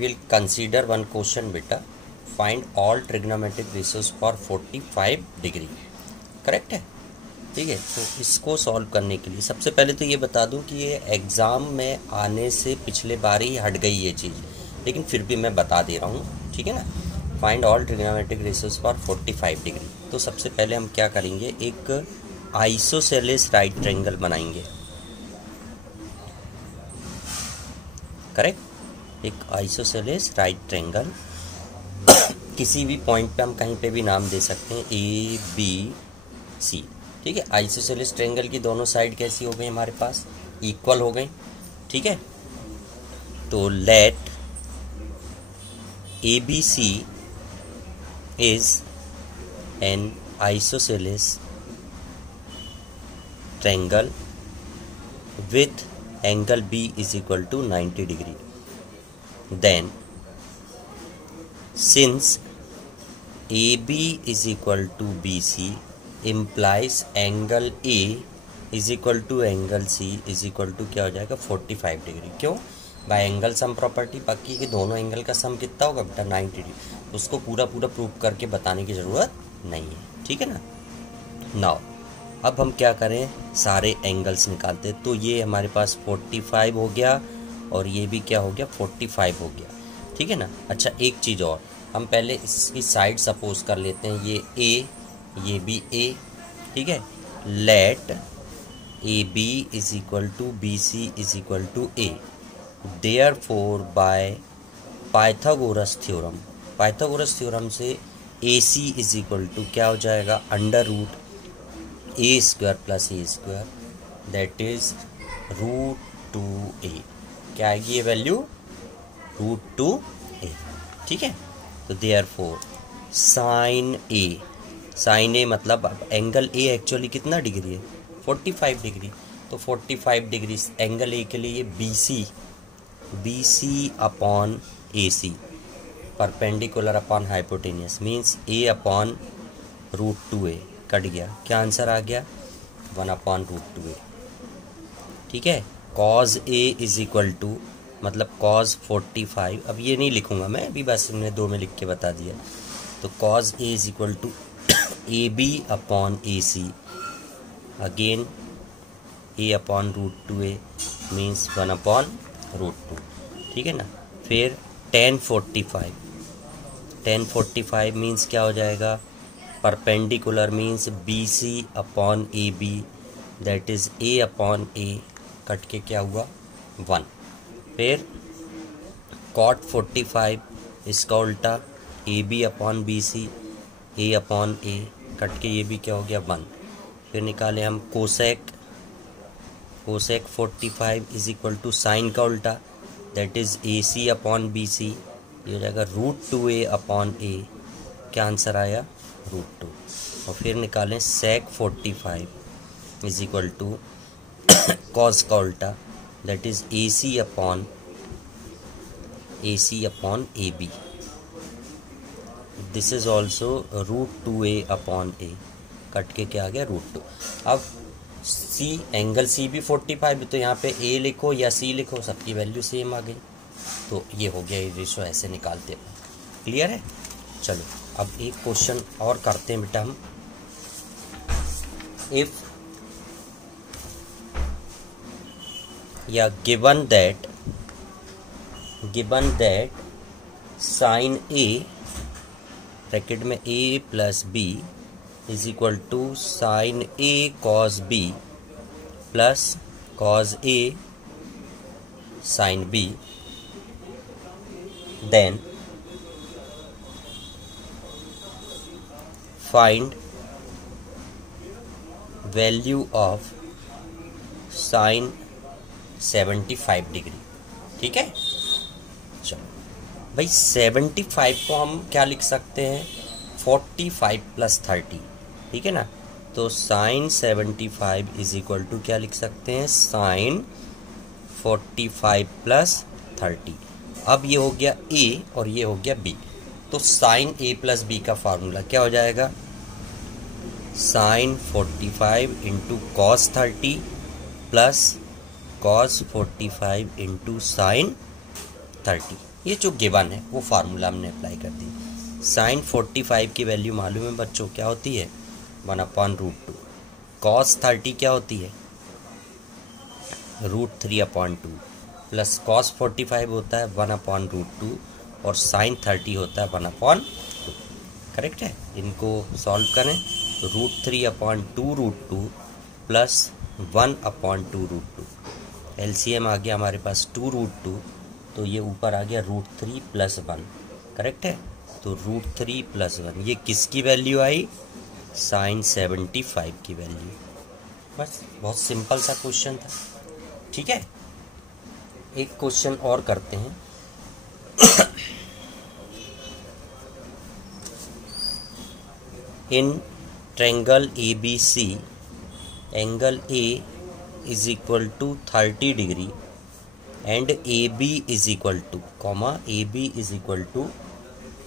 Will consider one question बेटा, find all trigonometric ratios for 45 degree. Correct है, ठीक है। तो इसको सॉल्व करने के लिए सबसे पहले तो ये बता दूं कि ये एग्ज़ाम में आने से पिछले बार ही हट गई ये चीज़, लेकिन फिर भी मैं बता दे रहा हूँ, ठीक है ना। Find all trigonometric ratios for 45 degree. तो सबसे पहले हम क्या करेंगे, एक आइसोसेलेस राइट ट्रायंगल बनाएंगे। करेक्ट, एक आइसोसेलेस राइट ट्रायंगल किसी भी पॉइंट पे हम कहीं पे भी नाम दे सकते हैं, ए बी सी, ठीक है। आइसोसेलेस ट्रायंगल की दोनों साइड कैसी हो गई हमारे पास, इक्वल हो गई, ठीक है। तो let A B C is an isosceles triangle with angle B is equal to 90 degree. Then since AB is equal to BC implies angle A is equal to angle C is equal to क्या हो जाएगा 45 degree. क्यों? Bye angle sum property पक्की कि दोनों angle का सम कितना होगा बेटा 90 डिग्री। उसको पूरा प्रूफ करके बताने की ज़रूरत नहीं है, ठीक है ना। नाउ अब हम क्या करें, सारे एंगल्स निकालते। तो ये हमारे पास 45 हो गया और ये भी क्या हो गया 45 हो गया, ठीक है ना। अच्छा एक चीज़ और, हम पहले इसकी साइड सपोज कर लेते हैं, ये ए ये भी ए, ठीक है। Let A B is equal to B C is equal to A. Therefore by Pythagoras theorem से A C is equal to क्या हो जाएगा, under root A square plus A square, that is √2a। क्या आएगी ये value, √2a, ठीक है। तो देयरफॉर साइन ए मतलब अब एंगल ए एक्चुअली कितना डिग्री है 45 डिग्री। तो 45 डिग्री एंगल ए के लिए B C upon A C perpendicular upon hypotenuse means A upon √2a cut गया। क्या आंसर आ गया 1/√2a, ठीक है। Cos A is equal to मतलब कॉज 45, अब ये नहीं लिखूंगा मैं अभी, बस हमने 2 में लिख के बता दिया। तो cos A is equal to A B upon A C, again A upon √2a means 1/√2, ठीक है ना। फिर tan 45 मीन्स क्या हो जाएगा, perpendicular means B C upon A B, that is A upon A, cut के क्या हुआ 1। फिर cot 45 इसका उल्टा A B upon B C, A upon A, cut के ये भी क्या हो गया 1। फिर निकाले हम cosec 45 is equal to sine का उल्टा, that is A C upon B C, ये हो जाएगा √2a अपॉन ए। क्या आंसर आया √2। और फिर निकालें sec 45 is equal to cos का उल्टा, that is A C upon A B, this is also √2a upon A, cut के क्या आ गया √2। अब सी एंगल सी भी 45, तो यहाँ पे ए लिखो या सी लिखो, सबकी वैल्यू सेम आ गई। तो ये हो गया, ये रेशो ऐसे निकालते हैं। क्लियर है, चलो अब एक क्वेश्चन और करते हैं बेटा हम। इफ या given that sine A bracket में a plus B is equal to sine A cos B plus cos A sine B, then find value of sine 75 degree, ठीक है। चलो भाई 75 को हम क्या लिख सकते हैं 45 प्लस 30, ठीक है ना। तो साइन 75 इज इक्वल टू क्या लिख सकते हैं, साइन 45 प्लस 30। अब ये हो गया a और ये हो गया b, तो साइन a प्लस b का फार्मूला क्या हो जाएगा, sine 45 into cos 30 plus cos 45 into sine 30, ये जो गिवन है वो फार्मूला हमने अप्लाई कर दी। साइन 45 की वैल्यू मालूम है बच्चों क्या होती है, 1/√2। कॉस 30 क्या होती है, √3/2, प्लस कॉस 45 होता है 1/√2 और साइन 30 होता है 1/2। करेक्ट है। इनको सॉल्व करें, √3/2√2 प्लस 1/2√2, एलसीएम आ गया हमारे पास 2√2, तो ये ऊपर आ गया √3 + 1। करेक्ट है। तो √3 + 1 ये किसकी वैल्यू आई, साइन 75 की वैल्यू। बस बहुत सिंपल सा क्वेश्चन था। ठीक है, एक क्वेश्चन और करते हैं। In triangle ABC, angle A is equal to 30 degree and AB is equal to, AB is equal to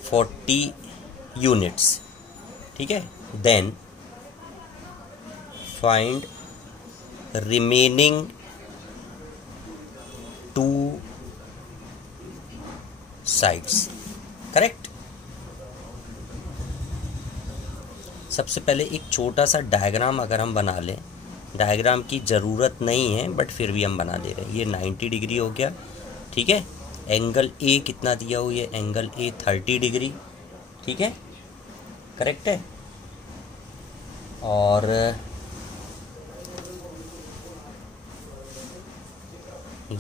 40 units. ठीक है, then find remaining 2 sides. Correct. सबसे पहले एक छोटा सा डायग्राम अगर हम बना लें, डायग्राम की ज़रूरत नहीं है बट फिर भी हम बना ले रहे हैं। ये 90 डिग्री हो गया। ठीक है, एंगल ए कितना दिया हुआ है, एंगल ए 30 डिग्री। ठीक है, करेक्ट है। और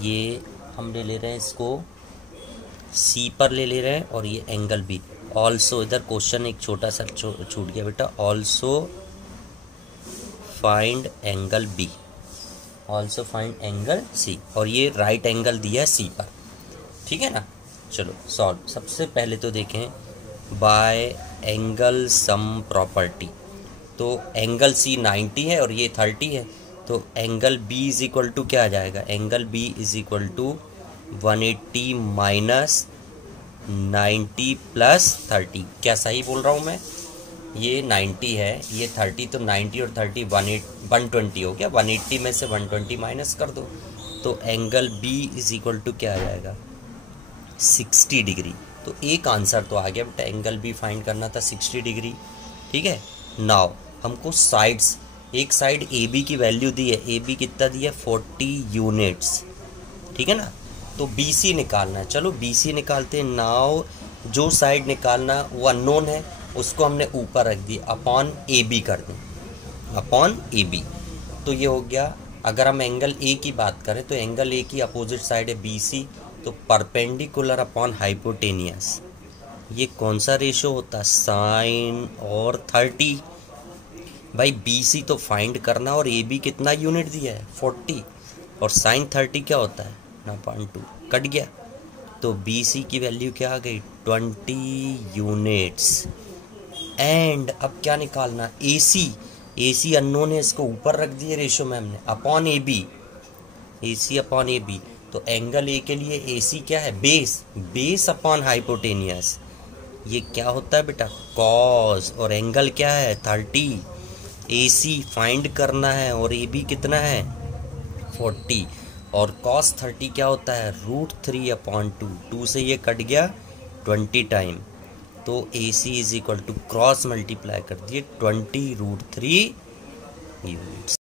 ये हम ले रहे हैं इसको सी पर ले रहे हैं, और ये एंगल बी। ऑल्सो इधर क्वेश्चन एक छोटा सा छूट गया बेटा, also find angle B, also find angle C, और ये राइट एंगल दिया है सी पर। ठीक है ना, चलो सॉल्व। सबसे पहले तो देखें बाय एंगल सम प्रॉपर्टी, तो एंगल सी 90 है और ये 30 है, तो angle B is equal to क्या आ जाएगा, angle B is equal to 180 minus 90 plus 30। क्या सही बोल रहा हूँ मैं, ये 90 है, ये 30, तो 90 और 30 120 हो गया। 180 में से 120 माइनस कर दो, तो angle B is equal to क्या आ जाएगा, 60 डिग्री। तो एक आंसर तो आ गया बेटा, एंगल बी फाइंड करना था 60 डिग्री। ठीक है, नाउ हमको साइड्स, एक साइड ए बी की वैल्यू दी है, ए बी कितना दिया है 40 यूनिट्स। ठीक है ना, तो बी सी निकालना है। चलो बी सी निकालते हैं। नाउ जो साइड निकालना वो अननोन है, उसको हमने ऊपर रख दिया, अपॉन ए बी कर दें, अपॉन ए बी। तो ये हो गया। अगर हम एंगल ए की बात करें तो एंगल ए की अपोजिट साइड है बी सी, तो परपेंडिकुलर अपॉन हाइपोटेनियस। ये कौन सा रेशो होता है, साइन और 30। भाई बी सी तो फाइंड करना, और ए बी कितना यूनिट दिया है 40, और साइन 30 क्या होता है 9.2, कट गया। तो बी सी की वैल्यू क्या आ गई 20 यूनिट्स। एंड अब क्या निकालना, ए सी अननोन है, इसको ऊपर रख दिए रेशो में हमने, upon A B, A C upon A B. तो एंगल ए के लिए ए सी क्या है, बेस अपॉन हाइपोटेनियस। ये क्या होता है बेटा, कॉस, और एंगल क्या है 30। ए सी फाइंड करना है और ए बी कितना है 40, और कॉस 30 क्या होता है √3/2, 2 से ये कट गया 20 टाइम, तो A C is equal to cross multiply कर दिए 20 √3 यूनिट्स।